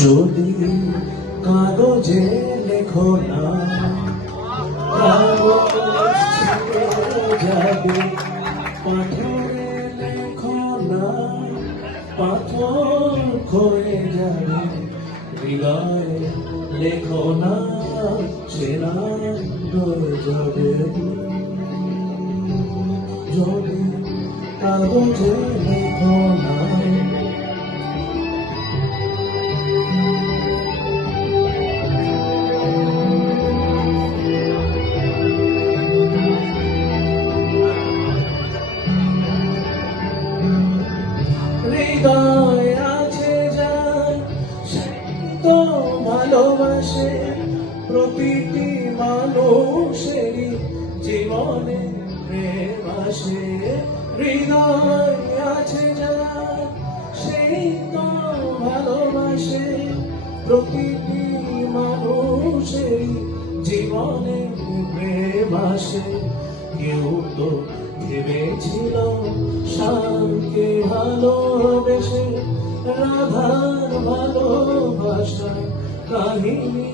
যদি কাগজে লেখো না, কাগজ ছিঁড়ে যাবে। পাথরে লেখো না, পাথর ক্ষয়ে যাবে। হৃদয়ে লেখো না, সেরা রয়ে যাবে। যদি কাগজে লেখো না, হৃদয় আছে যার তো ভালোবাসে প্রতিটি মানুষেরই জীবনে প্রেম আসে। হৃদয় আছে যার সেই তো ভালোবাসে প্রতিটি মানুষেরই জীবনে প্রেম আসে। কেউ তো ভেবেছিল শান্তি ভালোবেসে রাধার ভালোবাসা কাহিনী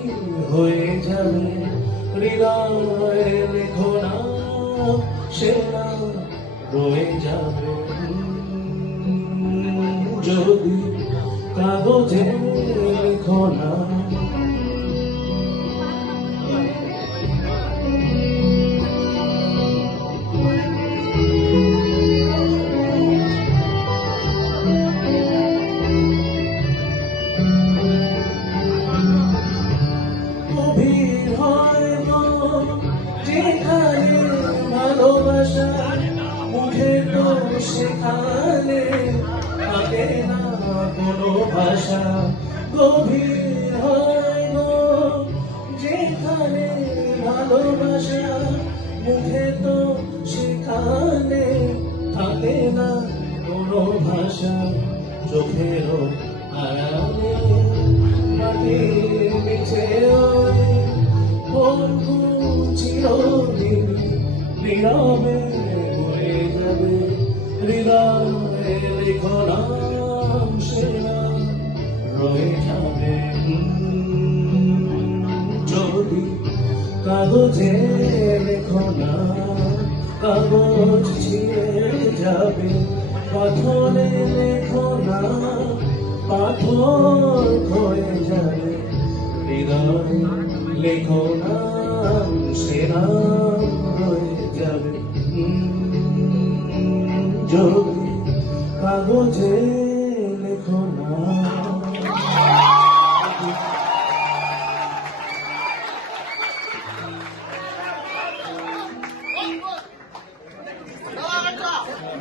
হয়ে যাবে। হৃদয়ে লেখো না, সেরা রয়ে যাবে। যদি কাগজে লেখো না, যেখানে ভালোবাসা মুখে তো সেখানে থাকে না কোনো ভাষা। গভীর হয় গো যেখানে ভালোবাসা মুখে তো সেখানে থাকে না কোনো ভাষা। চোখেরও আড়ালে মাটির নিচে বন্ধু চিরদিন নীরবে হয়ে যাবে। হৃদয়ে লেখো নাম, সেরা রয়ে যাবে। যদি কাগজে লেখো না, কাগজ ছিঁড়ে যাবে। পাথরে লেখো না, পাথর ক্ষয়ে যাবে। হৃদয়ে লেখো না, সেরা রয়ে যাবে। যদি কাগজে